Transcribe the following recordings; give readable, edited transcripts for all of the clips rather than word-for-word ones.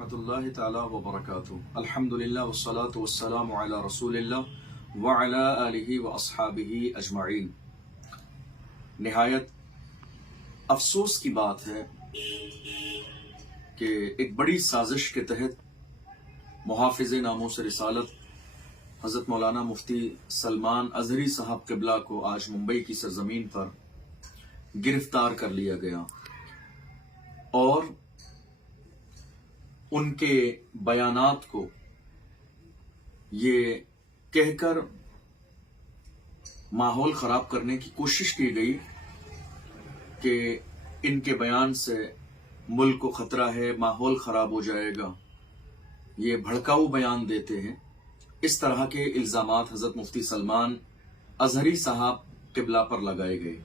रहमतुल्लाहि ताला व बरकातुहू। अल्हम्दुलिल्लाह वस्सलातु वस्सलामु अला रसूलिल्लाह व अला आलिहि व अस्हाबिहि अजमईन। निहायत अफसोस की बात है कि एक बड़ी साजिश के तहत मुहाफिज नामूस रिसालत हज़रत मौलाना मुफ्ती सलमान अजहरी साहब क़िबला को आज मुंबई की सरजमीन पर गिरफ्तार कर लिया गया और उनके बयानात को ये कहकर माहौल खराब करने की कोशिश की गई कि इनके बयान से मुल्क को खतरा है, माहौल खराब हो जाएगा, ये भड़काऊ बयान देते हैं। इस तरह के इल्जामात हजरत मुफ्ती सलमान अजहरी साहब क़िबला पर लगाए गए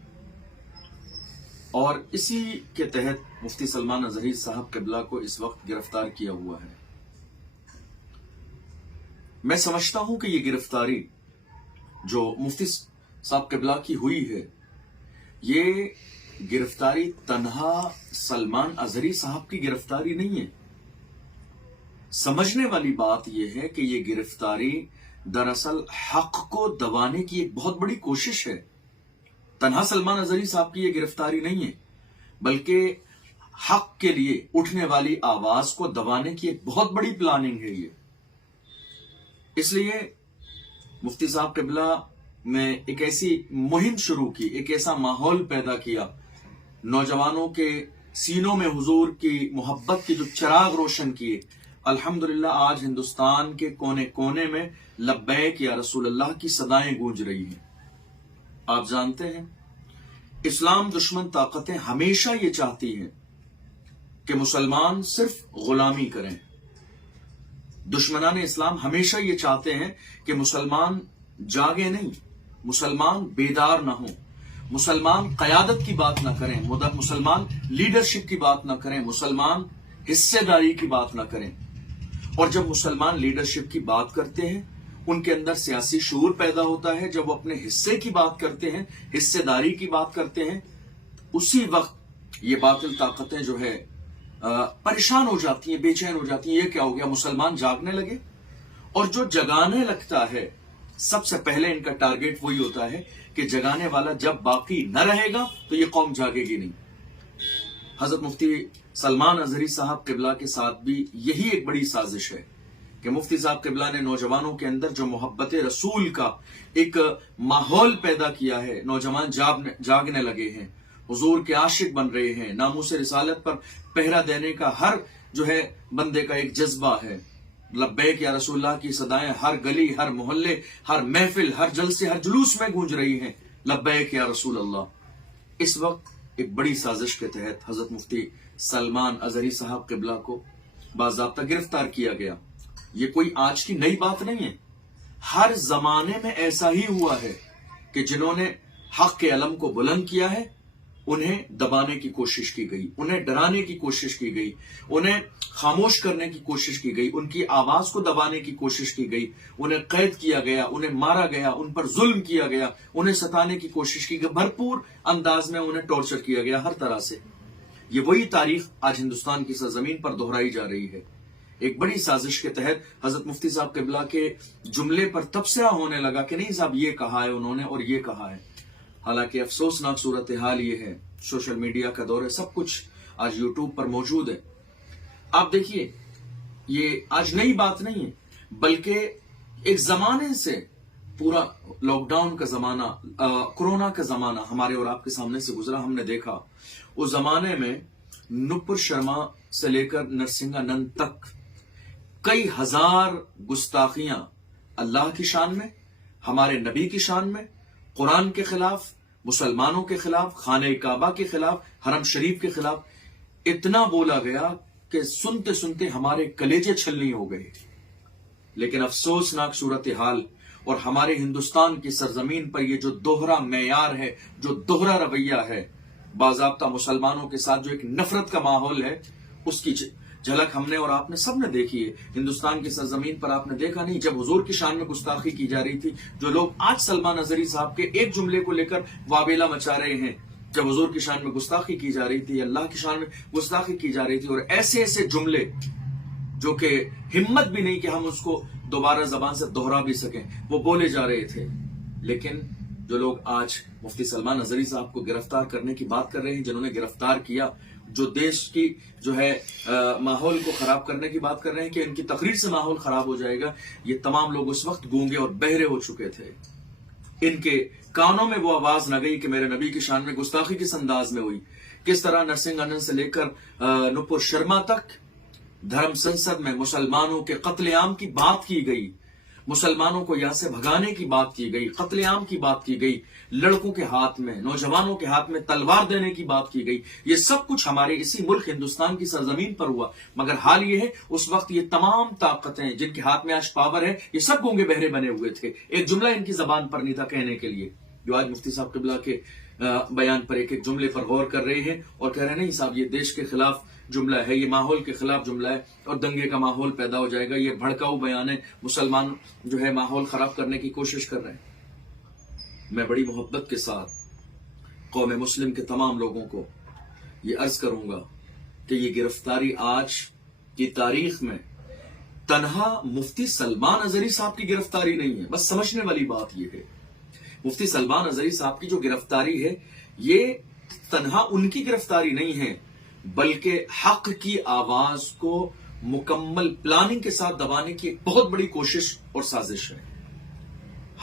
और इसी के तहत मुफ्ती सलमान अजहरी साहब क़िबला को इस वक्त गिरफ्तार किया हुआ है। मैं समझता हूं कि ये गिरफ्तारी जो मुफ्ती साहब क़िबला की हुई है, ये गिरफ्तारी तन्हा सलमान अजहरी साहब की गिरफ्तारी नहीं है। समझने वाली बात यह है कि ये गिरफ्तारी दरअसल हक को दबाने की एक बहुत बड़ी कोशिश है। तन्हा सलमान अजहरी साहब की ये गिरफ्तारी नहीं है, बल्कि हक के लिए उठने वाली आवाज को दबाने की एक बहुत बड़ी प्लानिंग है ये। इसलिए मुफ्ती साहब क़िबला ने एक ऐसी मुहिम शुरू की, एक ऐसा माहौल पैदा किया, नौजवानों के सीनों में हुजूर की मोहब्बत की जो चिराग रोशन किए। अल्हम्दुलिल्लाह आज हिंदुस्तान के कोने कोने में लब्बैक या रसूलल्लाह की सदाएं गूंज रही हैं। आप जानते हैं इस्लाम दुश्मन ताकतें हमेशा ये चाहती हैं कि मुसलमान सिर्फ गुलामी करें। दुश्मनान इस्लाम हमेशा ये चाहते हैं कि मुसलमान जागे नहीं, मुसलमान बेदार ना हो, मुसलमान कयादत की बात ना करें, मुसलमान लीडरशिप की बात ना करें, मुसलमान हिस्सेदारी की बात ना करें। और जब मुसलमान लीडरशिप की बात करते हैं, उनके अंदर सियासी शूर पैदा होता है। जब वो अपने हिस्से की बात करते हैं, हिस्सेदारी की बात करते हैं, उसी वक्त ये बातिल ताकतें जो है परेशान हो जाती हैं, बेचैन हो जाती हैं। ये क्या हो गया, मुसलमान जागने लगे। और जो जगाने लगता है, सबसे पहले इनका टारगेट वही होता है कि जगाने वाला जब बाकी न रहेगा तो ये कौम जागेगी नहीं। हजरत मुफ्ती सलमान अजहरी साहब क़िबला के साथ भी यही एक बड़ी साजिश है कि मुफ्ती साहब क़िबला ने नौजवानों के अंदर जो मोहब्बत रसूल का एक माहौल पैदा किया है, नौजवान जागने लगे हैं, हुजूर के आशिक बन रहे हैं, नामूस रिसालत पर पहरा देने का हर जो है बंदे का एक जज्बा है। लब्बैक या रसूलल्लाह की सदाएं हर गली, हर मोहल्ले, हर महफिल, हर जलसे, हर जुलूस में गूंज रही हैं, लब्बैक या रसूलल्लाह। इस वक्त एक बड़ी साजिश के तहत हजरत मुफ्ती सलमान अजहरी साहब क़िबला को बाज़ाब्ता गिरफ्तार किया गया। ये कोई आज की नई बात नहीं है, हर जमाने में ऐसा ही हुआ है कि जिन्होंने हक के अलम को बुलंद किया है, उन्हें दबाने की कोशिश की गई, उन्हें डराने की कोशिश की गई, उन्हें खामोश करने की कोशिश की गई, उनकी आवाज को दबाने की कोशिश की गई, उन्हें कैद किया गया, उन्हें मारा गया, उन पर जुल्म किया गया, उन्हें सताने की कोशिश की गई, भरपूर अंदाज में उन्हें टॉर्चर किया गया हर तरह से। ये वही तारीख आज हिंदुस्तान की सरजमीन पर दोहराई जा रही है। एक बड़ी साजिश के तहत हजरत मुफ्ती साहब क़िबला के जुमले पर तबसरा होने लगा कि नहीं साहब ये कहा है उन्होंने और ये कहा है। हालांकि अफसोसनाक सूरत हाल ये है, सोशल मीडिया का दौर है, सब कुछ आज यूट्यूब पर मौजूद है। आप देखिए, ये आज नई बात नहीं है, बल्कि एक जमाने से पूरा लॉकडाउन का जमाना, कोरोना का जमाना हमारे और आपके सामने से गुजरा, हमने देखा। उस जमाने में नुपुर शर्मा से लेकर नरसिंहानंद तक कई हजार गुस्ताखियां अल्लाह की शान में, हमारे नबी की शान में, कुरान के खिलाफ, मुसलमानों के खिलाफ, खाने काबा के खिलाफ, हरम शरीफ के खिलाफ इतना बोला गया कि सुनते सुनते हमारे कलेजे छलनी हो गए। लेकिन अफसोसनाक सूरत हाल और हमारे हिंदुस्तान की सरजमीन पर ये जो दोहरा मेयार है, जो दोहरा रवैया है, बाज़ाब्ता मुसलमानों के साथ जो एक नफरत का माहौल है, उसकी झलक हमने और आपने सबने देखी है। हिंदुस्तान की सरजमीन पर आपने देखा नहीं, जब हुजूर की शान में गुस्ताखी की जा रही थी, जो लोग आज सलमान अजहरी साहब के एक जुमले को लेकर वावेला मचा रहे हैं, जब हुजूर की शान में गुस्ताखी की जा रही थी, अल्लाह की शान में गुस्ताखी की जा रही थी, और ऐसे ऐसे जुमले جو کہ ہمت بھی نہیں کہ ہم اس کو دوبارہ زبان سے دوہرا بھی سکیں، وہ بولے جا رہے تھے۔ لیکن جو لوگ آج مفتی سلمان اظہری صاحب کو گرفتار کرنے کی بات کر رہے ہیں، جنہوں نے گرفتار کیا، جو دیش کی جو ہے ماحول کو خراب کرنے کی بات کر رہے ہیں کہ ان کی تقریر سے ماحول خراب ہو جائے گا، یہ تمام لوگ اس وقت گونگے اور بہرے ہو چکے تھے۔ ان کے کانوں میں وہ آواز نہ گئی کہ میرے نبی کی شان میں گستاخی کس انداز میں ہوئی، کس طرح نرسنگ آنند سے لے کر نپور شرما تک دھرم سنسد میں مسلمانوں کے قتل عام کی بات کی گئی، مسلمانوں کو یہاں سے بھگانے کی بات کی گئی، قتل عام کی بات کی گئی، لڑکوں کے ہاتھ میں، نوجوانوں کے ہاتھ میں تلوار دینے کی بات کی گئی۔ یہ سب کچھ ہمارے اسی ملک ہندوستان کی سرزمین پر ہوا، مگر حال یہ ہے اس وقت یہ تمام طاقتیں جن کے ہاتھ میں آج پاور ہے، یہ سب گونگے بہرے بنے ہوئے تھے۔ ایک جملہ ان کی زبان پر نہیں تھا کہنے کے لیے۔ جو آج مفتی صاحب قبلہ کے بیان پر ایک ایک جملے پر غور کر رہے ہیں اور کہہ رہے ہیں نہیں صاحب یہ دیش کے خلاف جملہ ہے، یہ ماحول کے خلاف جملہ ہے اور دنگے کا ماحول پیدا ہو جائے گا، یہ بھڑکاؤ بیان ہے، مسلمان جو ہے ماحول خراب کرنے کی کوشش کر رہے ہیں۔ میں بڑی محبت کے ساتھ قوم مسلم کے تمام لوگوں کو یہ عرض کروں گا کہ یہ گرفتاری آج کی تاریخ میں تنہا مفتی سلمان اظہری صاحب کی گرفتاری نہیں ہے۔ بس سمجھنے والی بات یہ ہے، مفتی سلمان اظہری صاحب کی جو گرفتاری ہے یہ تنہا ان کی گرفتاری نہیں ہے، بلکہ حق کی آواز کو مکمل پلاننگ کے ساتھ دبانے کی ایک بہت بڑی کوشش اور سازش ہے۔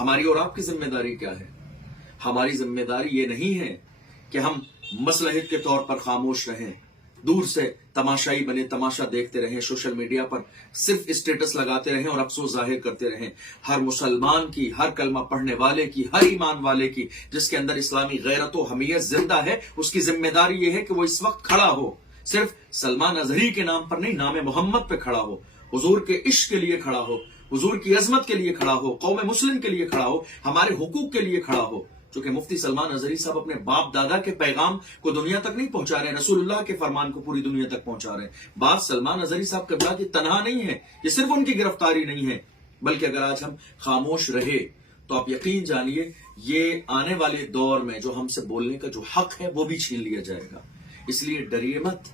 ہماری اور آپ کی ذمہ داری کیا ہے؟ ہماری ذمہ داری یہ نہیں ہے کہ ہم مصلحت کے طور پر خاموش رہیں، دور سے تماشائی بنے، تماشا دیکھتے رہیں، سوشل میڈیا پر صرف اسٹیٹس لگاتے رہیں اور افسوس ظاہر کرتے رہیں۔ ہر مسلمان کی، ہر کلمہ پڑھنے والے کی، ہر ایمان والے کی جس کے اندر اسلامی غیرت و حمیت زندہ ہے، اس کی ذمہ داری یہ ہے کہ وہ اس وقت کھڑا ہو، صرف سلمان اظہری کے نام پر نہیں، نام محمد پہ کھڑا ہو، حضور کے عشق کے لیے کھڑا ہو، حضور کی عظمت کے لیے کھڑا ہو، قوم مسلم کے لیے کھڑا ہو، ہمارے حقوق کے لیے کھڑا ہو۔ چونکہ مفتی سلمان اظہری صاحب اپنے باپ دادا کے پیغام کو دنیا تک نہیں پہنچا رہے ہیں، رسول اللہ کے فرمان کو پوری دنیا تک پہنچا رہے ہیں۔ بات سلمان اظہری صاحب قبلہ کی تنہا نہیں ہے، یہ صرف ان کی گرفتاری نہیں ہے، بلکہ اگر آج ہم خاموش رہے تو آپ یقین جانیے یہ آنے والے دور میں جو ہم سے بولنے کا جو حق ہے وہ بھی چھین لیا جائے گا۔ اس لیے ڈریے مت،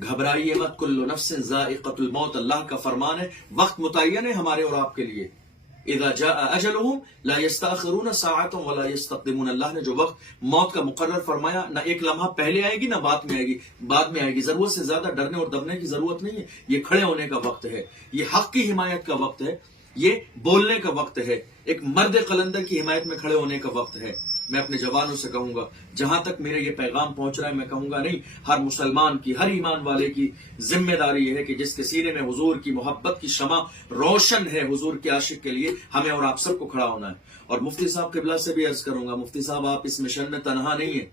گھبرائیے مت، کل نفس ذائقۃ الموت، اللہ کا فرمان ہے، وقت متعین ہے ہمارے اور آپ کے لیے۔ اذا جاء اجلهم لا يستاخرون ساعة ولا يستقدمون، اللہ نے جو وقت موت کا مقرر فرمایا، نہ ایک لمحہ پہلے آئے گی نہ بعد میں آئے گی۔ ضرورت سے زیادہ ڈرنے اور دبنے کی ضرورت نہیں ہے، یہ کھڑے ہونے کا وقت ہے، یہ حق کی حمایت کا وقت ہے، یہ بولنے کا وقت ہے، ایک مرد قلندر کی حمایت میں کھڑے ہونے کا وقت ہے۔ میں اپنے جوانوں سے کہوں گا، جہاں تک میرے یہ پیغام پہنچ رہا ہے میں کہوں گا نہیں، ہر مسلمان کی، ہر ایمان والے کی ذمہ داری یہ ہے کہ جس کے سینے میں حضور کی محبت کی شمع روشن ہے، حضور کے عاشق کے لیے ہمیں اور آپ سب کو کھڑا ہونا ہے۔ اور مفتی صاحب قبلہ سے بھی عرض کروں گا، مفتی صاحب آپ اس مشن میں تنہا نہیں ہیں،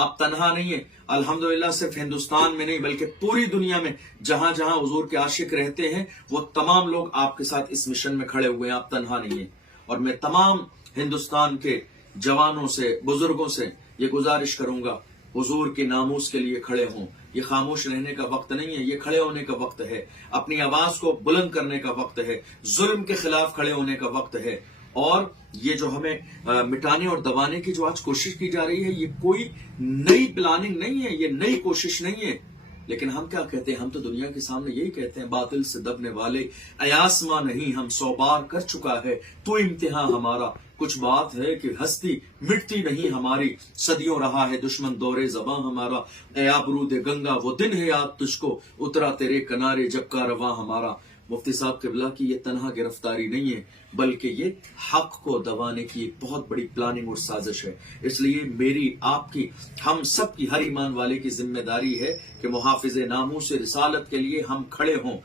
آپ تنہا نہیں ہیں، الحمدللہ صرف ہندوستان میں نہیں بلکہ پوری دنیا میں جہاں جہاں حضور کے عاشق رہتے ہیں وہ تمام لوگ آپ کے ساتھ اس مشن میں کھڑے ہوئے ہیں، آپ تنہا نہیں ہیں۔ اور میں تمام ہندوستان کے جوانوں سے، بزرگوں سے یہ گزارش کروں گا، حضور کے ناموس کے لیے کھڑے ہوں۔ یہ خاموش رہنے کا وقت نہیں ہے، یہ کھڑے ہونے کا وقت ہے، اپنی آواز کو بلند کرنے کا وقت ہے، ظلم کے خلاف کھڑے ہونے کا وقت ہے۔ اور یہ جو ہمیں مٹانے اور دبانے کی جو آج کوشش کی جا رہی ہے یہ کوئی نئی پلاننگ نہیں ہے، یہ نئی کوشش نہیں ہے، لیکن ہم کیا کہتے ہیں؟ ہم تو دنیا کے سامنے یہی کہتے ہیں، باطل سے دبنے والے ایاسما نہیں، ہم 100 بار کر چکا ہے تو امتحان ہمارا، کچھ بات ہے کہ ہستی مٹتی نہیں ہماری، صدیوں رہا ہے دشمن دورے زباں ہمارا، اے آبرود گنگا وہ دن ہے یاد تجھ کو، اترا تیرے کنارے جب کا رواں ہمارا۔ مفتی صاحب قبلہ کی یہ تنہا گرفتاری نہیں ہے بلکہ یہ حق کو دبانے کی ایک بہت بڑی پلاننگ اور سازش ہے۔ اس لیے میری، آپ کی، ہم سب کی، ہر ایمان والے کی ذمہ داری ہے کہ محافظ ناموس رسالت کے لیے ہم کھڑے ہوں۔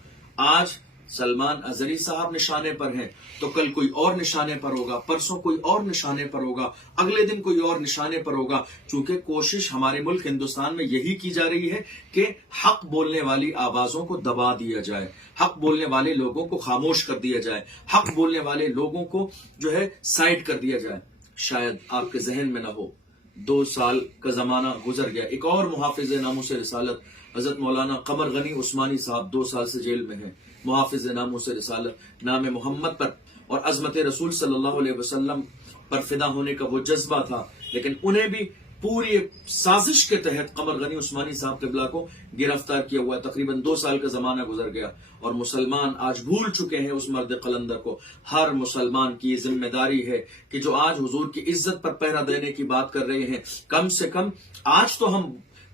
آج سلمان اظہری صاحب نشانے پر ہیں تو کل کوئی اور نشانے پر ہوگا، پرسوں کوئی اور نشانے پر ہوگا، اگلے دن کوئی اور نشانے پر ہوگا، چونکہ کوشش ہمارے ملک ہندوستان میں یہی کی جا رہی ہے کہ حق بولنے والی آوازوں کو دبا دیا جائے، حق بولنے والے لوگوں کو خاموش کر دیا جائے، حق بولنے والے لوگوں کو جو ہے سائڈ کر دیا جائے۔ شاید آپ کے ذہن میں نہ ہو، 2 سال کا زمانہ گزر گیا، ایک اور محافظ ناموس رسالت حضرت مولانا قمر غنی عثمانی صاحب 2 سال سے جیل میں ہیں، محافظ ناموس رسالت، نام محمد پر اور عظمت رسول صلی اللہ علیہ وسلم پر فدا ہونے کا وہ جذبہ تھا، لیکن انہیں بھی पूरी साजिश के तहत कमर गनी उस्मानी साहब क़िबला को गिरफ्तार किया हुआ है। तकरीबन 2 साल का जमाना गुजर गया और मुसलमान आज भूल चुके हैं उस मर्द कलंदर को। हर मुसलमान की जिम्मेदारी है कि जो आज हुजूर की इज्जत पर पहरा देने की बात कर रहे हैं, कम से कम आज तो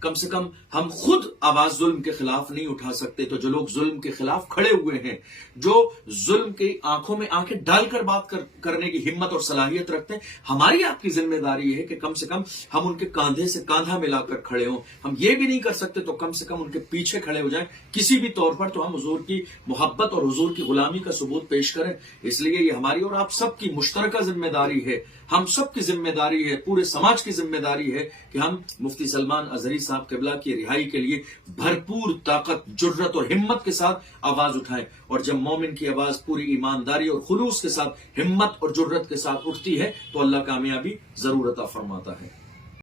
कम से कम हम खुद आवाज जुल्म के खिलाफ नहीं उठा सकते, तो जो लोग जुल्म के खिलाफ खड़े हुए हैं, जो जुल्म की आंखों में आंखें डालकर बात करने की हिम्मत और सलाहियत रखते हैं, हमारी आपकी जिम्मेदारी है कि कम से कम हम उनके कांधे से कांधा मिलाकर खड़े हों। हम ये भी नहीं कर सकते तो कम से कम उनके पीछे खड़े हो जाएं किसी भी तौर पर, तो हम हुजूर की मोहब्बत और हुजूर की गुलामी का सबूत पेश करें। इसलिए ये हमारी और आप सबकी मुश्तरका जिम्मेदारी है, हम सबकी जिम्मेदारी है, पूरे समाज की जिम्मेदारी है कि हम मुफ्ती सलमान अजहरी साहब क़िबला की रिहाई के लिए भरपूर ताकत, जुर्रत और हिम्मत के साथ आवाज उठाएं। और जब मोमिन की आवाज पूरी ईमानदारी और खुलूस के साथ, हिम्मत और जुर्रत के साथ उठती है, तो अल्लाह कामयाबी जरूर अता फरमाता है।